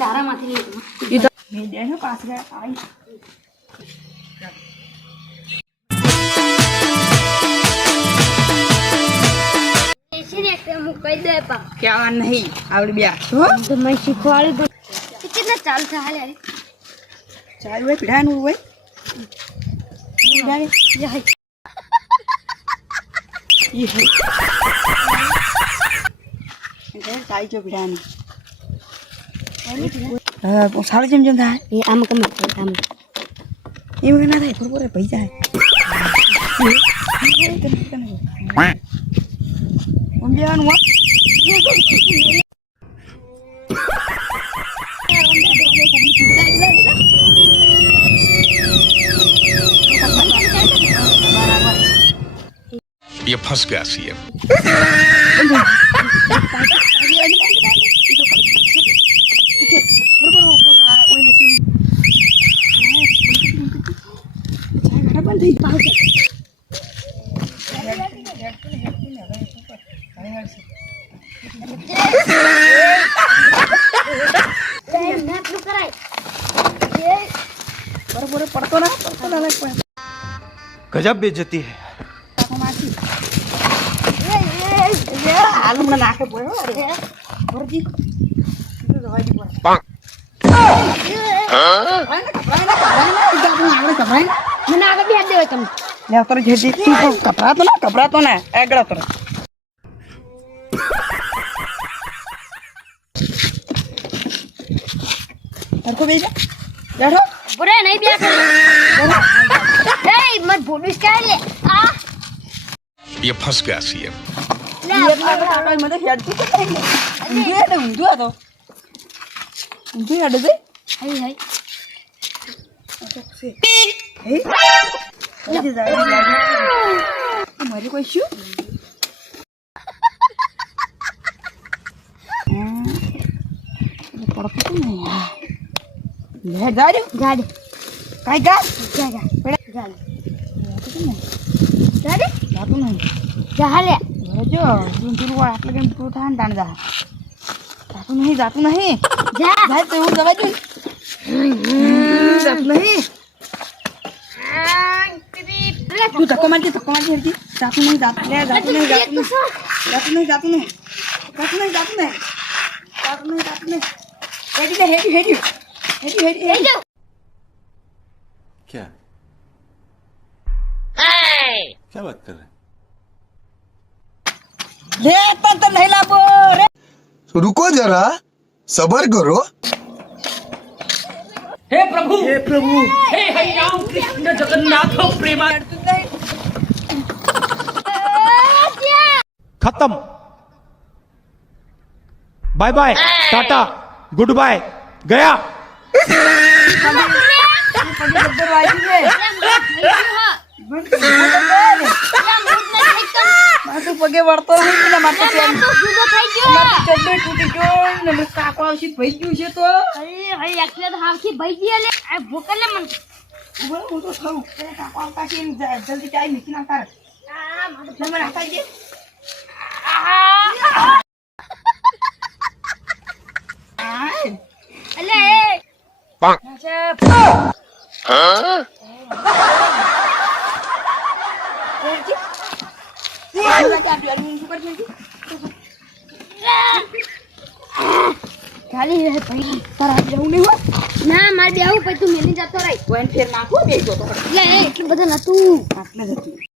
તારામાંથી મેં દેખો પાસ ગયા આવી क्या नहीं आवड़ बिया तो मैं शिखवाड़ी कितना चाल से हाल यार चाल हुए पिढ़ा नु हुए ये है ये साई जो पिढ़ा नु हां सारे जम जम था ये आम कम आम ये मना था पूरे भाई जाए हम बिया नु ये फंस गया सीएम बरोबर पड़तो ना गजब बेइज्जती है आलू में नाके बोलो अरे वर्दी तो दवाई दी बोल पांग મને આગળ બેસ દેવો તમે ले तर जेदी तू कपड़ा तो ना एगड़ा तर तरको बेजा बैठो बुरे नहीं बेस ए मत बोलिस क्या ले आ ये फंस गया सीएम ये काका मने हेड तो नहीं ये तो ઊંધું આ તો ઊંધું હેડ દે हाय हाय હે એ જાય મારી કોઈ શું પડતો તો નહીં લે જાડ્યો गाड़ी કાઈ ગા जा गाड़ी જાડે જાતું નહીં जा ले જો તું આટલે કેમ તું થાન તાણ જા જાતું નહીં जा ભાઈ તો હું જવા દે જાતું નહીં તું ધક્કો મારજે હરજી જાતું નહીં હેડી क्या क्या बात कर रहे લે તો નહીં લાવો રે रुको जरा सबर करो हे प्रभु हे हरिराम कृष्ण जगन्नाथ प्रेमा खत्म bye bye tata good bye गया ગબ્બર વાગી છે માથું પગે વળતો નહીં ને માથું ચડ્ડો તૂટી ગયો ને મને કાકો આવશે ભઈ ગયું છે તો હું તો થયું કાકો આવતા છે જલ્દી ચાય મૂકી ના કર મને હટાઈ દે ખાલી રહે ભાઈ તારા જવું નહીં હોય ના મારે બેહું પછી તું મેલી જતો રહી કોઈ ફેર નાખો બેસો તો એટલે એટલું બધું નતું આટલે જ હતું